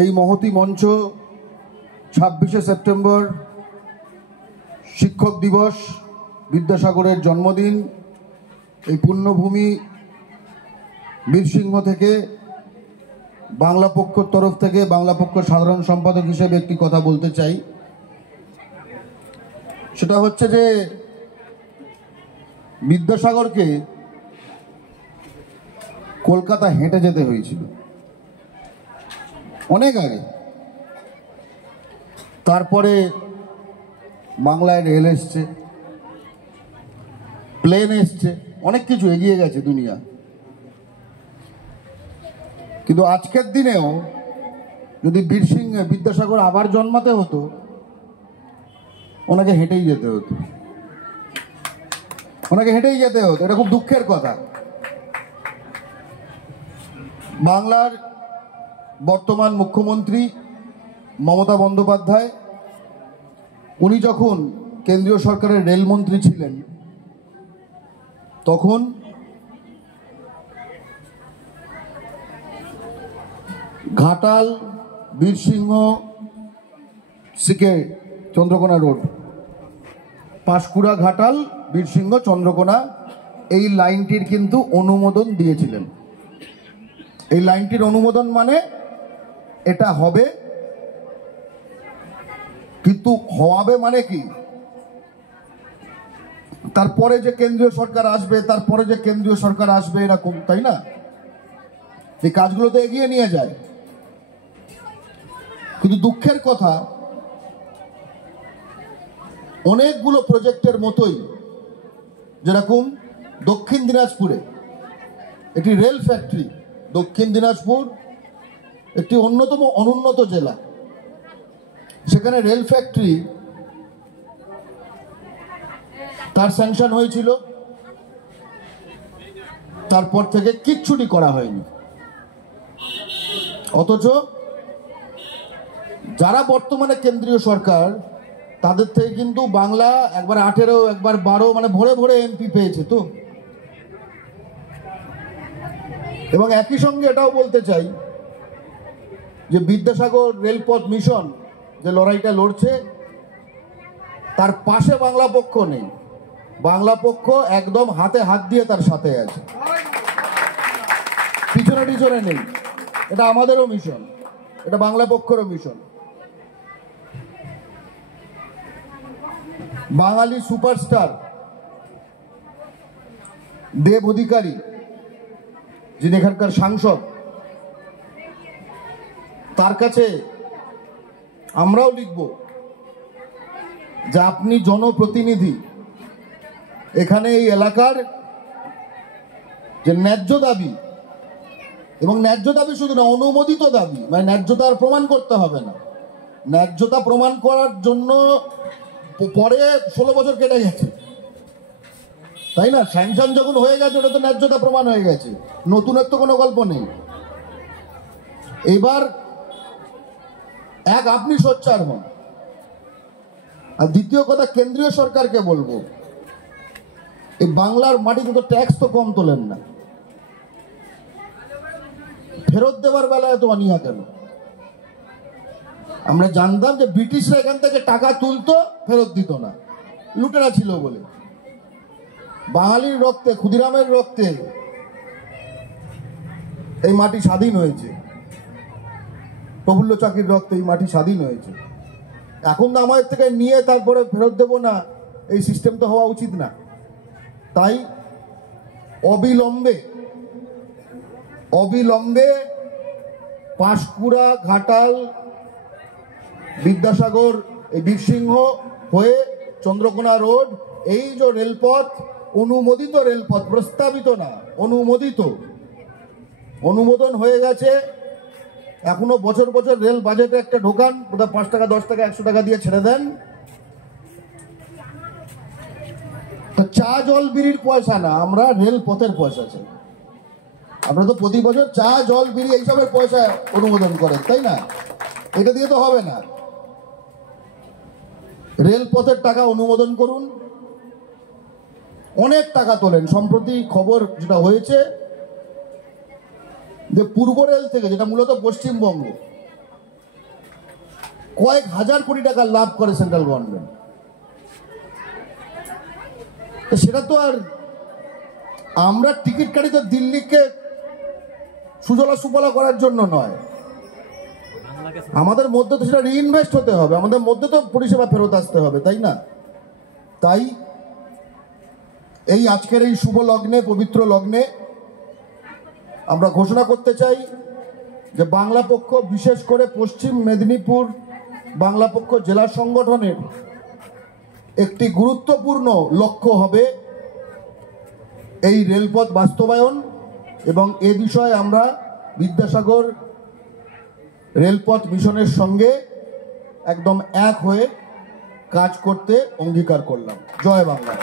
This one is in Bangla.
এই মহতী মঞ্চ 26শে সেপ্টেম্বর শিক্ষক দিবস, বিদ্যাসাগরের জন্মদিন, এই পুণ্যভূমি বীরসিংহ থেকে বাংলা পক্ষর তরফ থেকে বাংলা পক্ষ সাধারণ সম্পাদক হিসেবে একটি কথা বলতে চাই। সেটা হচ্ছে যে বিদ্যাসাগরকে কলকাতা হেঁটে যেতে হয়েছিল অনেক আগে। তারপরে বাংলায় রেল এসছে, প্লেন এসছে, অনেক কিছু এগিয়ে গেছে দুনিয়া। কিন্তু আজকের দিনেও যদি বিদ্যাসাগর আবার জন্মাতে হতো, ওনাকে হেঁটেই যেতে হতো, ওনাকে হেঁটেই যেতে হতো। এটা খুব দুঃখের কথা। বাংলার বর্তমান মুখ্যমন্ত্রী মমতা বন্দ্যোপাধ্যায়, উনি যখন কেন্দ্রীয় সরকারের রেলমন্ত্রী ছিলেন, তখন ঘাটাল, বীরসিংহ, সিকে চন্দ্রকোনা রোড, পাঁশকুড়া ঘাটাল, বীরসিংহ চন্দ্রকোনা, এই লাইনটির কিন্তু অনুমোদন দিয়েছিলেন। এই লাইনটির অনুমোদন মানে এটা হবে, কিন্তু হওয়াবে মানে কি, তারপরে যে কেন্দ্রীয় সরকার আসবে, তারপরে যে কেন্দ্রীয় সরকার আসবে, এরকম, তাই না? এই কাজগুলো তো এগিয়ে নিয়ে যায়। কিন্তু দুঃখের কথা, অনেকগুলো প্রজেক্টের মতোই, যেরকম দক্ষিণ দিনাজপুরে একটি রেল ফ্যাক্টরি, দক্ষিণ দিনাজপুর একটি অন্যতম অনুন্নত জেলা, সেখানে রেল ফ্যাক্টরি তার স্যাংশন হয়েছিল, তারপর থেকে কিচ্ছুটি করা হয়নি। অথচ যারা বর্তমানে কেন্দ্রীয় সরকার, তাদের থেকে কিন্তু বাংলা একবার 18, একবার 12, মানে ভরে ভরে এমপি পেয়েছে তো। এবং একই সঙ্গে এটাও বলতে চাই যে বিদ্যাসাগর রেলপথ মিশন যে লড়াইটা লড়ছে, তার পাশে বাংলা পক্ষ নেই। বাংলা পক্ষ একদম হাতে হাত দিয়ে তার সাথে আছে, পিছনে টিছনে নেই। এটা আমাদেরও মিশন, এটা বাংলা পক্ষেরও মিশন। বাঙালি সুপারস্টার দেব অধিকারী, যিনি এখানকার সাংসদ, তার কাছে আমরাও লিখব যে আপনি জনপ্রতিনিধি, এখানে এই এলাকার যে ন্যায্য দাবি, এবং ন্যায্য দাবি শুধু না, অনুমোদিত দাবি, মানে ন্যায্যতার প্রমাণ করতে হবে না। ন্যায্যতা প্রমাণ করার জন্য পরে 16 বছর কেটে গেছে, তাই না? স্যাংশন যখন হয়ে গেছে, ওটা তো ন্যায্যতা প্রমাণ হয়ে গেছে, নতুনের তো কোনো গল্প নেই। এবার আপনি সোচ্চার হন। আর দ্বিতীয় কথা, কেন্দ্রীয় সরকারকে বলবো, এই বাংলার মাটিতে তো ট্যাক্স তো কম তোলেন না, ফেরত দেওয়ার বেলায় তো অনীহা কেন? আমরা জানতাম যে ব্রিটিশরা এখান থেকে টাকা তুলতো, ফেরত দিত না, লুটেরা ছিল বলে। বাঙালির রক্তে, ক্ষুদিরামের রক্তে এই মাটি স্বাধীন হয়েছে, প্রফুল্ল চাকির রক্তে এই মাটি স্বাধীন হয়েছে। এখন তো আমাদের থেকে নিয়ে তারপরে ফেরত দেব না, এই সিস্টেম তো হওয়া উচিত না। তাই অবিলম্বে পাঁশকুড়া, ঘাটাল, বিদ্যাসাগর, এই বীরসিংহ হয়ে চন্দ্রকোনা রোড, এই যে রেলপথ, অনুমোদিত রেলপথ, প্রস্তাবিত না, অনুমোদন হয়ে গেছে। এখনো বছর বছর রেল বাজেটে একটা ঢোকান, কোথাও 5 টাকা, 10 টাকা, 100 টাকা দিয়ে ছেড়ে দেন। চা জল বিড়ির পয়সা না, আমরা রেল পথের পয়সা চাই। আপনারা তো প্রতি বছর চা জল বিড়ি এইসবের পয়সা অনুমোদন করেন, তাই না? এটা দিয়ে তো হবে না। রেলপথের টাকা অনুমোদন করুন। অনেক টাকা তোলেন। সম্প্রতি খবর যেটা হয়েছে যে পূর্ব রেল থেকে, যেটা মূলত পশ্চিমবঙ্গ, কয়েক হাজার কোটি টাকা লাভ করে সেন্ট্রাল গভর্নমেন্ট। সেটা তো আর আমরা টিকিট কাটি তো দিল্লিকে সুজলা সুফলা করার জন্য নয়, আমাদের মধ্যে তো সেটা রিইনভেস্ট হতে হবে, আমাদের মধ্যে তো পরিষেবা ফেরত আসতে হবে, তাই না? তাই এই আজকের এই শুভ লগ্নে, পবিত্র লগ্নে আমরা ঘোষণা করতে চাই যে বাংলা পক্ষ, বিশেষ করে পশ্চিম মেদিনীপুর বাংলা পক্ষ জেলা সংগঠনের একটি গুরুত্বপূর্ণ লক্ষ্য হবে এই রেলপথ বাস্তবায়ন, এবং এ বিষয়ে আমরা বিদ্যাসাগর রেলপথ মিশনের সঙ্গে একদম এক হয়ে কাজ করতে অঙ্গীকার করলাম। জয় বাংলা।